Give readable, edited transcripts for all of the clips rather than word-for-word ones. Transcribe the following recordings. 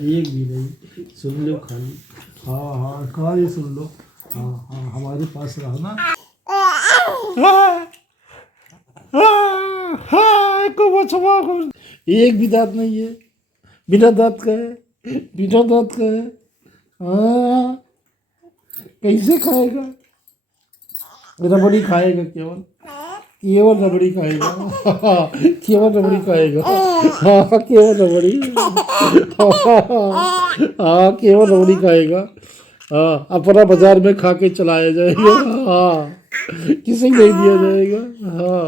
एक भी नहीं, सुन लो खाली। हाँ हाँ कहानी सुन लो। हाँ हाँ हमारे पास रहो ना। एक भी दांत नहीं है, बिना दांत का है, बिना दांत का है। हाँ कैसे खाएगा? रबड़ी खाएगा केवल, केवल रबड़ी खाएगा। केवल रबड़ी खाएगा। हाँ केवल रबड़ी। हाँ केवल रबड़ी खाएगा। हाँ अपना बाजार में खा के चलाया जाएगा। हाँ किसी नहीं दिया जाएगा। हाँ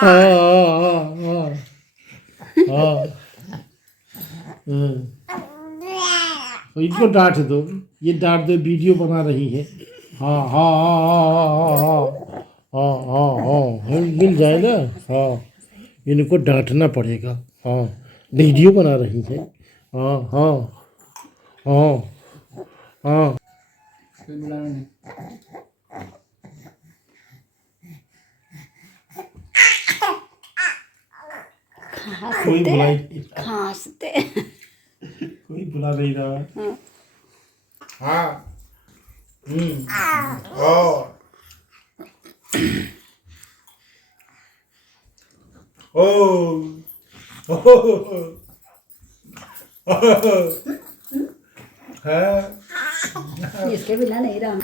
हाँ हाँ हाँ हाँ हाँ। तो इनको डांट दो, ये डांट दो, वीडियो बना रही है। हाँ हाँ हाँ हाँ हाँ हाँ हाँ हाँ मिल जाए ना। हाँ इनको डांटना पड़ेगा। हाँ वीडियो बना रही है। हाँ हाँ हाँ हाँ कोई बुलाई खांसते कोई बुला नहीं रहा है। हाँ और ओ है। इसके बिना नहीं रहा।